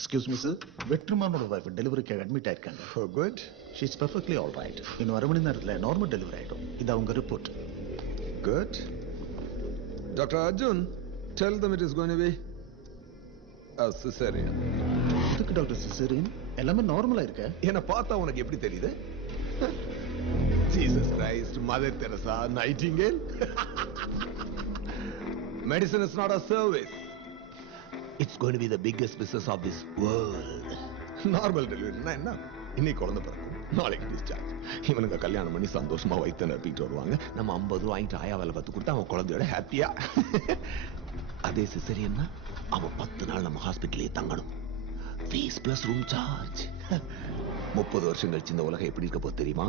Excuse me sir வெற்றிமானோட wife டெலிவரிக்காக admit ஆயிருக்காங்க. Oh, good. She's perfectly all right இன்னும் அரை மணி நேரத்தில் நார்மல் டெலிவரி ஆயிடும். இது அவங்க report Good. Dr. Arjun, tell them it is going to be a cesarean. இதுக்கு டாக்டர் சிசேரியன் எல்லாமே நார்மலா இருக்க. என்ன பார்த்தா உனக்கு எப்படி தெரியுது? Jesus Christ Mother Teresa Nightingale medicine is not a service it's going to be the biggest business of this world normal டெலிவரினா என்ன? இன்னைக்கு குழந்தை பிறக்கும். நாளைக்கு டிஸ்சார்ஜ் இவனுங்க கல்யாணம் பண்ணி சந்தோஷமா வயிற்று நிரப்பிட்டு வருவாங்க. நம்ம ஐம்பது ரூபா வாங்கிட்டு ஆயா வேலை பார்த்து கொடுத்தா அவன் குழந்தையோட ஹாப்பியா அதே சிசரியன்னா அவன் பத்து நாள் நம்ம ஹாஸ்பிட்டலே தங்கணும். ஃபீஸ் பிளஸ் ரூம் சார்ஜ் முப்பது வருஷம் கழிச்சு இந்த உலகம் எப்படி இருக்க போது தெரியுமா?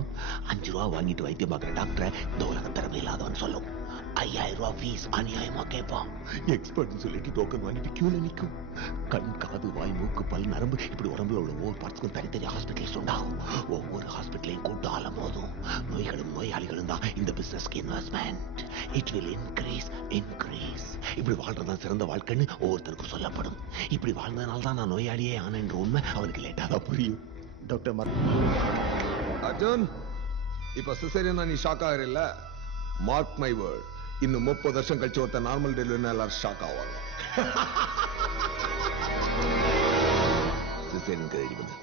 அஞ்சு ரூபா வாங்கிட்டு வைத்தியம் பார்க்குற டாக்டரை இந்த உலகம் திறமை இல்லாதவன் சொல்லும். ஐயாயிரம் ரூபா ஃபீஸ் அநியாயமா கேட்பான் எக்ஸ்பர்ட்னு சொல்லிட்டு டோக்கன் வாங்கிட்டு கியூல நிற்கும் கண் காது வாய் மூக்கு பல் நரம்பு இப்படி உடம்புல உள்ள ஒவ்வொரு பார்ட்ஸ்க்கும் தனித்தனி ஹாஸ்பிட்டல்ஸ் உண்டாகும் ஒவ்வொரு ஹாஸ்பிட்டலையும் கூட்டு அலமோதும் நோய்களும் நோயாளிகளும் தான் இந்த பிசினஸ்க்கு investment it will increase increase இப்படி வாழ்றதுதான் சிறந்த வாழ்க்கைன்னு ஒவ்வொருத்தருக்கும் சொல்லப்படும். இப்படி வாழ்ந்ததுனால தான் நான் நோயாளியே ஆனேன்ற உண்மை அவனுக்கு லேட்டாக தான் புரியும். டாக்டர் மர் அர்ஜுன் இப்ப சிசேரியனா நீ ஷாக் ஆகிறல்ல. மார்க் மை வேர்ட் இன்னும் முப்பது வருஷம் கழிச்சு ஒருத்தர் நார்மல் டெலிவரினா எல்லாரும் ஷாக் ஆவாங்க சிசேரியனுக்கு ரெடி பண்ணு